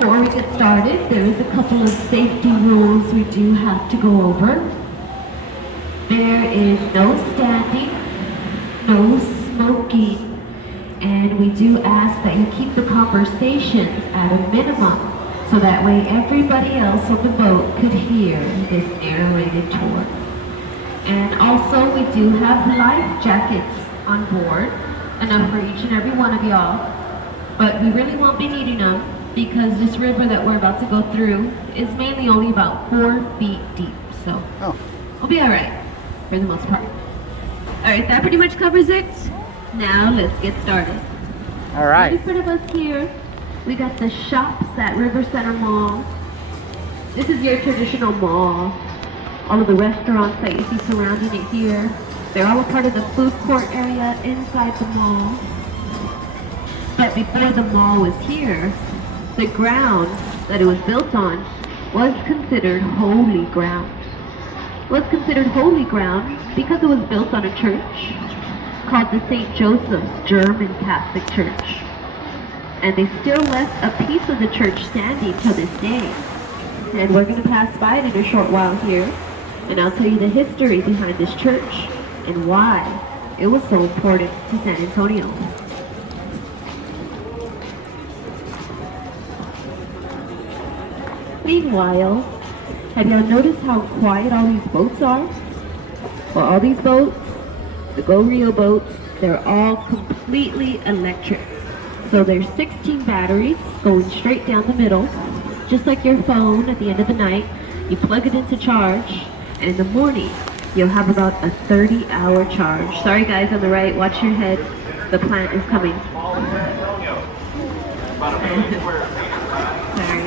Before we get started, there is a couple of safety rules we do have to go over. There is no standing, no smoking, and we do ask that you keep the conversations at a minimum so that way everybody else on the boat could hear this narrated tour. And also we do have life jackets on board, enough for each and every one of y'all, but we really won't be needing them because this river that we're about to go through is mainly only about 4 feet deep, so we'll be alright for the most part. Alright, that pretty much covers it. Now let's get started. Alright. Right in front of us here, we got the shops at River Center Mall. This is your traditional mall. All of the restaurants that you see surrounding it here, they're all a part of the food court area inside the mall. But before the mall was here, the ground that it was built on was considered holy ground. It was considered holy ground because it was built on a church called the St. Joseph's German Catholic Church. And they still left a piece of the church standing to this day. And we're going to pass by it in a short while here, and I'll tell you the history behind this church and why it was so important to San Antonio. Meanwhile, have y'all noticed how quiet all these boats are? Well, all these boats, the Go Rio boats, they're all completely electric. So there's 16 batteries going straight down the middle, just like your phone at the end of the night. You plug it into charge, and in the morning, you'll have about a 30-hour charge. Sorry guys on the right, watch your head. The plant is coming. Sorry.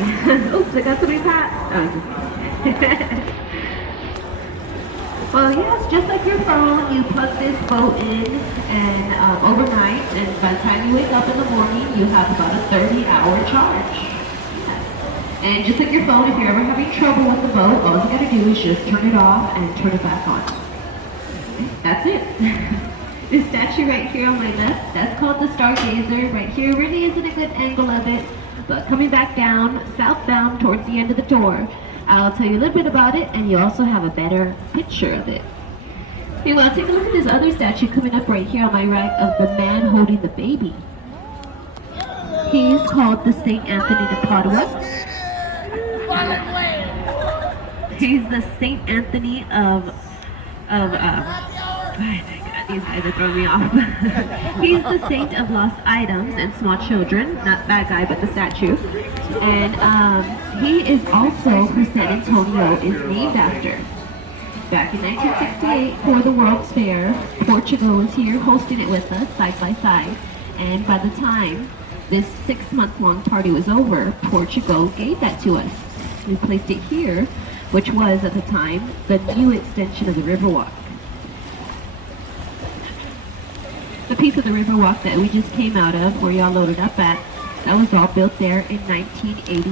Oops, I got somebody's hat. Oh, well, yes, just like your phone, you plug this boat in and overnight, and by the time you wake up in the morning, you have about a 30-hour charge. Yes. And just like your phone, if you're ever having trouble with the boat, all you gotta do is just turn it off and turn it back on. That's it. This statue right here on my left, that's called the Stargazer. Right here really isn't a good angle of it, but coming back down, southbound towards the end of the tour, I'll tell you a little bit about it, and you also have a better picture of it. Meanwhile, take a look at this other statue coming up right here on my right of the man holding the baby. He's called the St. Anthony de Padua. He's the St. Anthony of these guys are throwing me off. He's the saint of lost items and small children, not that guy, but the statue. And he is also who San Antonio is named after. Back in 1968, for the World's Fair, Portugal was here hosting it with us, side by side. And by the time this 6-month-long party was over, Portugal gave that to us. We placed it here, which was, at the time, the new extension of the Riverwalk. The piece of the Riverwalk that we just came out of, where y'all loaded up at, that was all built there in 1980.